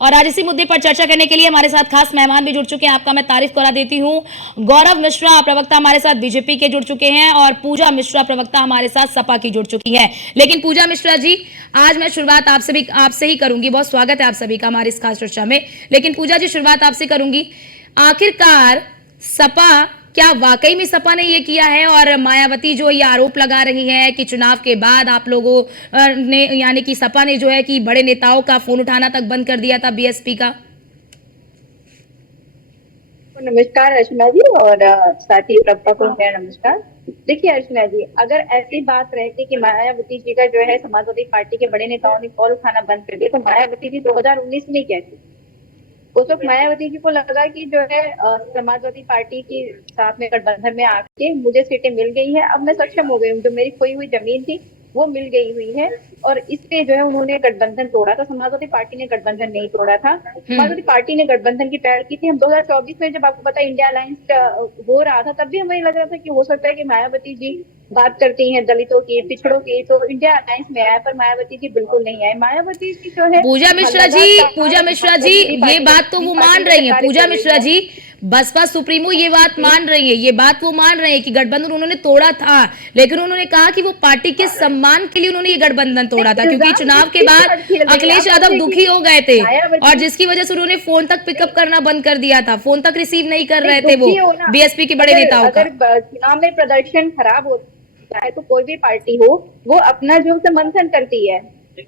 और आज इसी मुद्दे पर चर्चा करने के लिए हमारे साथ खास मेहमान भी जुड़ चुके हैं। आपका मैं तारीफ करा देती हूँ। गौरव मिश्रा प्रवक्ता हमारे साथ बीजेपी के जुड़ चुके हैं और पूजा मिश्रा प्रवक्ता हमारे साथ सपा की जुड़ चुकी है। लेकिन पूजा मिश्रा जी, आज मैं शुरुआत आपसे ही करूंगी। बहुत स्वागत है आप सभी का हमारी इस खास चर्चा में। लेकिन पूजा जी, शुरुआत आपसे करूंगी। आखिरकार सपा, क्या वाकई में सपा ने ये किया है? और मायावती जो ये आरोप लगा रही है कि चुनाव के बाद आप लोगों ने, यानी कि सपा ने जो है कि बड़े नेताओं का फोन उठाना तक बंद कर दिया था बीएसपी का। नमस्कार अर्चना जी, और साथी प्रवक्ता को मेरा नमस्कार। देखिए अर्चना जी, अगर ऐसी बात रहती कि मायावती जी का जो है समाजवादी पार्टी के बड़े नेताओं ने कॉल उठाना बंद कर दिया, तो मायावती जी 2019 में क्या थी? उस वक्त मायावती जी को लगा कि जो है समाजवादी पार्टी के साथ में गठबंधन में आके मुझे सीटें मिल गई है, अब मैं सक्षम हो गई हूँ, जो मेरी खोई हुई जमीन थी वो मिल गई हुई है। और इस पे जो है उन्होंने गठबंधन तोड़ा था। समाजवादी पार्टी ने गठबंधन नहीं तोड़ा था। समाजवादी पार्टी ने गठबंधन की पहल की थी। हम 2024 में, जब आपको पता इंडिया अलायंस हो रहा था, तब भी हमें लग रहा था कि हो सकता है कि मायावती जी बात करती हैं दलितों की, पिछड़ों की, तो इंडिया अलायंस में आए, पर मायावती जी बिल्कुल नहीं आए। मायावती जी जो है पूजा मिश्रा जी, ये बात तो वो मान रही है। पूजा मिश्रा जी, बसपा सुप्रीमो ये बात मान रही है, ये बात वो मान रहे हैं कि गठबंधन उन्होंने तोड़ा था, लेकिन उन्होंने कहा कि वो पार्टी के सम्मान के लिए उन्होंने ये गठबंधन तोड़ा था, क्योंकि चुनाव के बाद अखिलेश यादव दुखी हो गए थे और जिसकी वजह से उन्होंने फोन तक पिकअप करना बंद कर दिया था, फोन तक रिसीव नहीं कर रहे थे वो बीएसपी के बड़े नेताओं का। अगर चुनाव में प्रदर्शन खराब होता है तो कोई भी पार्टी हो, वो अपना जो है मंथन करती है,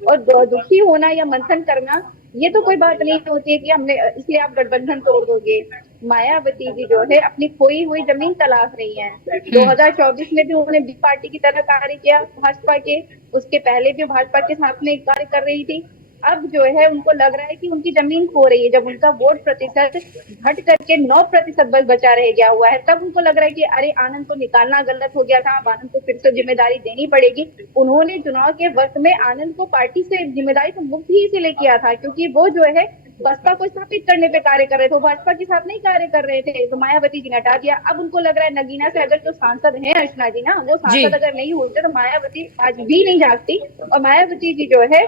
और दुखी होना या मंथन करना ये तो कोई बात नहीं होती है कि हमने इसलिए आप गठबंधन तोड़ दोगे। मायावती जी जो है अपनी खोई हुई जमीन तलाश रही हैं। 2024 में भी उन्होंने बी पार्टी की तरह कार्य किया भाजपा के, उसके पहले भी भाजपा के साथ में कार्य कर रही थी। अब जो है उनको लग रहा है कि उनकी जमीन खो रही है। जब उनका वोट प्रतिशत घट करके 9% बस बचा रह गया हुआ है, तब उनको लग रहा है कि अरे आनंद को निकालना गलत हो गया था, अब आनंद को फिर से जिम्मेदारी देनी पड़ेगी। उन्होंने चुनाव के वक्त में आनंद को पार्टी से जिम्मेदारी तो मुक्त ही इसलिए किया था क्योंकि वो जो है बसपा को स्थापित करने पे कार्य कर रहे थे, भाजपा के साथ नहीं कार्य कर रहे थे। तो मायावती जी ने हटा दिया। अब उनको लग रहा है नगीना से अगर जो सांसद है अर्चना जी ना, वो सांसद अगर नहीं होते तो मायावती आज भी नहीं जागती। और मायावती जी जो है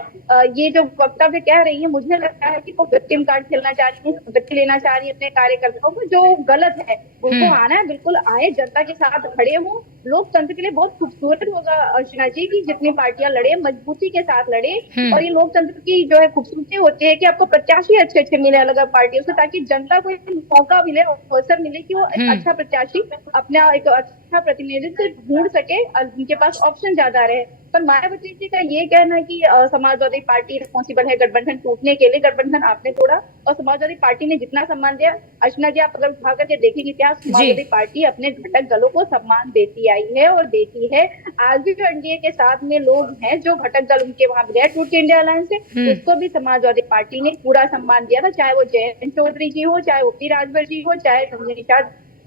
ये जो वक्तव्य कह रही है, मुझे लगता है कि वो विक्टिम कार्ड खेलना चाह रही है, संपत्ति लेना चाह रही है अपने कार्यकर्ताओं को, जो गलत है। उनको आना है, बिल्कुल आए, जनता के साथ खड़े हो। लोकतंत्र के लिए बहुत खूबसूरत होगा अर्चना जी की जितनी पार्टियां लड़े, मजबूती के साथ लड़े। और ये लोकतंत्र की जो है खूबसूरती होती है कि आपको प्रत्याशी अच्छे अच्छे मिले अलग अलग पार्टियों से, ताकि जनता को एक मौका मिले, अवसर मिले कि वो एक अच्छा प्रत्याशी, अपना एक अच्छा प्रतिनिधित्व ढूंढ सके और उनके पास ऑप्शन ज्यादा रहे। पर मायावती जी का ये कहना है कि समाजवादी पार्टी रिस्पॉन्सिबल है गठबंधन टूटने के लिए, गठबंधन आपने तोड़ा और समाजवादी पार्टी ने जितना सम्मान दिया। अर्चना जी, आप अगर उठा करके देखेंगे इतिहास, समाजवादी पार्टी अपने घटक दलों को सम्मान देती आई है और देती है। आज भी जो एनडीए के साथ में लोग हैं, जो घटक दल उनके वहां गए टूट के इंडिया अलायंस से, उसको भी समाजवादी पार्टी ने पूरा सम्मान दिया था, चाहे वो जयंत चौधरी जी हो, चाहे ओपी राजभर जी हो, चाहे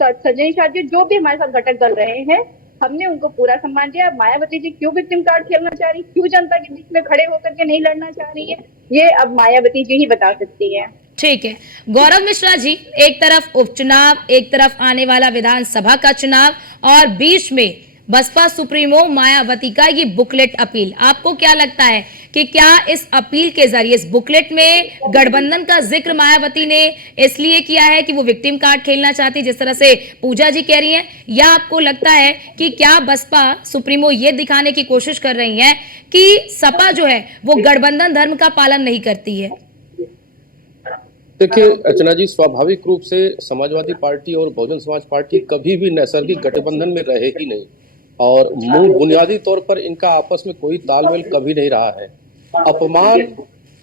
संजय शाह जी, जो भी हमारे साथ घटक दल रहे हैं, हमने उनको पूरा सम्मान दिया। मायावती जी क्यों विक्टिम कार्ड खेलना चाह रही, क्यों जनता के बीच में खड़े होकर के नहीं लड़ना चाह रही है, ये अब मायावती जी ही बता सकती है। ठीक है गौरव मिश्रा जी, एक तरफ उपचुनाव, एक तरफ आने वाला विधानसभा का चुनाव और बीच में बसपा सुप्रीमो मायावती का ये बुकलेट अपील, आपको क्या लगता है कि क्या इस अपील के जरिए, इस बुकलेट में गठबंधन का जिक्र मायावती ने इसलिए किया है कि वो विक्टिम कार्ड खेलना चाहती, जिस तरह से पूजा जी कह रही हैं, या आपको लगता है कि क्या बसपा सुप्रीमो ये दिखाने की कोशिश कर रही हैं कि सपा जो है वो गठबंधन धर्म का पालन नहीं करती है? देखिए अर्चना जी, स्वाभाविक रूप से समाजवादी पार्टी और बहुजन समाज पार्टी कभी भी नैसर्गिक गठबंधन में रहे ही नहीं, और मूल बुनियादी तौर पर इनका आपस में कोई तालमेल कभी नहीं रहा है। अपमान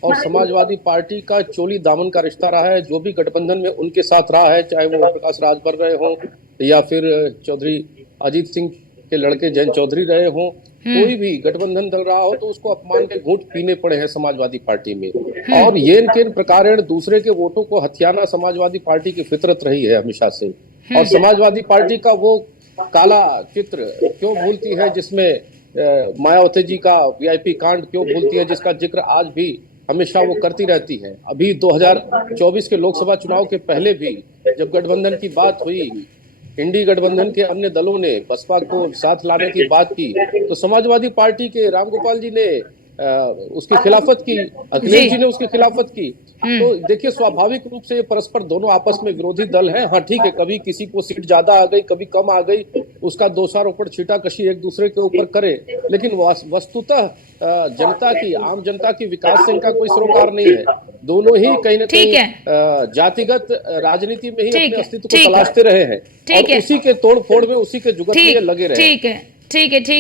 और समाजवादी पार्टी का चोली दामन का रिश्ता रहा है। जो भी गठबंधन में उनके साथ रहा है, चाहे वो प्रकाश राज कर रहे हों या फिर चौधरी अजीत सिंह के लड़के जयंत चौधरी रहे हों, कोई भी गठबंधन दल रहा हो तो उसको अपमान के घूंट पीने पड़े हैं समाजवादी पार्टी में। और ये किन प्रकार दूसरे के वोटों को हथियाना समाजवादी पार्टी की फितरत रही है हमेशा से। और समाजवादी पार्टी का वो काला चित्र क्यों भूलती है, जिसमें मायावती जी का वीआईपी कांड क्यों भूलती है, जिसका जिक्र आज भी हमेशा वो करती रहती है। अभी 2024 के लोकसभा चुनाव के पहले भी जब गठबंधन की बात हुई, इंडी गठबंधन के अन्य दलों ने बसपा को साथ लाने की बात की, तो समाजवादी पार्टी के रामगोपाल जी ने उसकी खिलाफत की, अखिलेश जी ने उसकी खिलाफत की। तो देखिए स्वाभाविक रूप से ये परस्पर दोनों आपस में विरोधी दल हैं। हाँ ठीक है, कभी किसी को सीट ज्यादा आ गई, कभी कम आ गई, उसका दोषारोपण छीटाकशी एक दूसरे के ऊपर करे, लेकिन वस्तुतः जनता की, आम जनता की विकास से इनका कोई सरोकार नहीं है। दोनों ही कहीं ना ठीक कहीं जातिगत राजनीति में ही ठीक अपने है, अस्तित्व को ठीक है। तलाशते रहे हैं ठीक और है। उसी के तोड़ फोड़ में, उसी के जुगत में ये लगे रहे। ठीक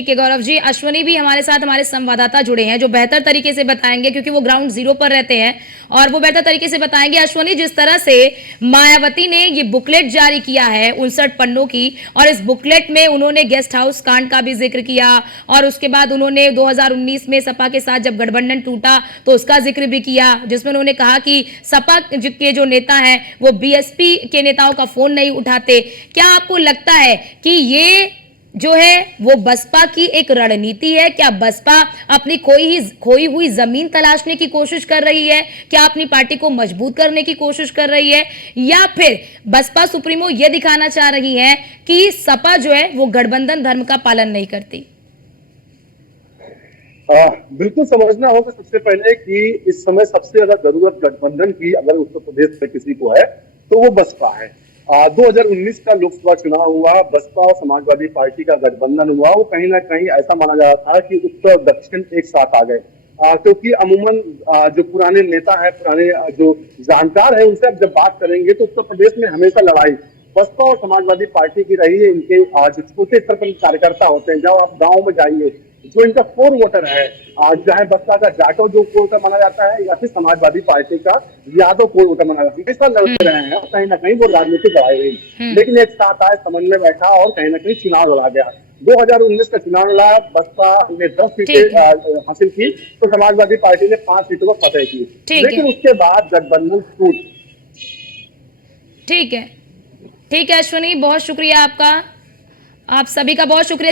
है गौरव जी। अश्वनी भी हमारे साथ, हमारे संवाददाता जुड़े हैं जो बेहतर तरीके से बताएंगे, क्योंकि वो ग्राउंड जीरो पर रहते हैं और वो बेहतर तरीके से बताएंगे। अश्वनी, जिस तरह से मायावती ने ये बुकलेट जारी किया है 59 पन्नों की, और इस बुकलेट में उन्होंने गेस्ट हाउस कांड का भी जिक्र किया, और उसके बाद उन्होंने 2019 में सपा के साथ जब गठबंधन टूटा तो उसका जिक्र भी किया, जिसमें उन्होंने कहा कि सपा के जो नेता हैं वो बीएसपी के नेताओं का फोन नहीं उठाते। क्या आपको लगता है कि ये जो है वो बसपा की एक रणनीति है? क्या बसपा अपनी खोई हुई जमीन तलाशने की कोशिश कर रही है? क्या अपनी पार्टी को मजबूत करने की कोशिश कर रही है? या फिर बसपा सुप्रीमो ये दिखाना चाह रही है कि सपा जो है वो गठबंधन धर्म का पालन नहीं करती? बिल्कुल समझना होगा सबसे पहले कि इस समय सबसे ज्यादा जरूरत गठबंधन की अगर उत्तर प्रदेश में किसी को है तो वो बसपा है। 2019 का लोकसभा चुनाव हुआ, बसपा और समाजवादी पार्टी का गठबंधन हुआ, वो कहीं ना कहीं ऐसा माना जा रहा था कि उत्तर दक्षिण एक साथ आ गए, क्योंकि अमूमन जो पुराने नेता है, पुराने जो जानकार है, उनसे अब जब बात करेंगे तो उत्तर प्रदेश में हमेशा लड़ाई बसपा और समाजवादी पार्टी की रही है। इनके जो छोटे स्तर पर कार्यकर्ता होते हैं, जब आप गाँव में जाइए, जो इनका कोर वोटर है, चाहे बसपा का जाटो जो कोर वोटर माना जाता है या फिर समाजवादी पार्टी का यादव कोर वोटर माना जाता है, हमेशा लड़ते रहे हैं। कहीं ना कहीं वो राजनीतिक लड़ाई हुई, लेकिन एक साथ आए, समझ में बैठा और कहीं ना कहीं चुनाव लड़ा गया। 2019 का चुनाव लड़ा, बसपा ने 10 सीटें हासिल की तो समाजवादी पार्टी ने 5 सीटों पर फतेह की, लेकिन उसके बाद गठबंधन टूट। ठीक है अश्वनी, बहुत शुक्रिया आपका, आप सभी का बहुत शुक्रिया।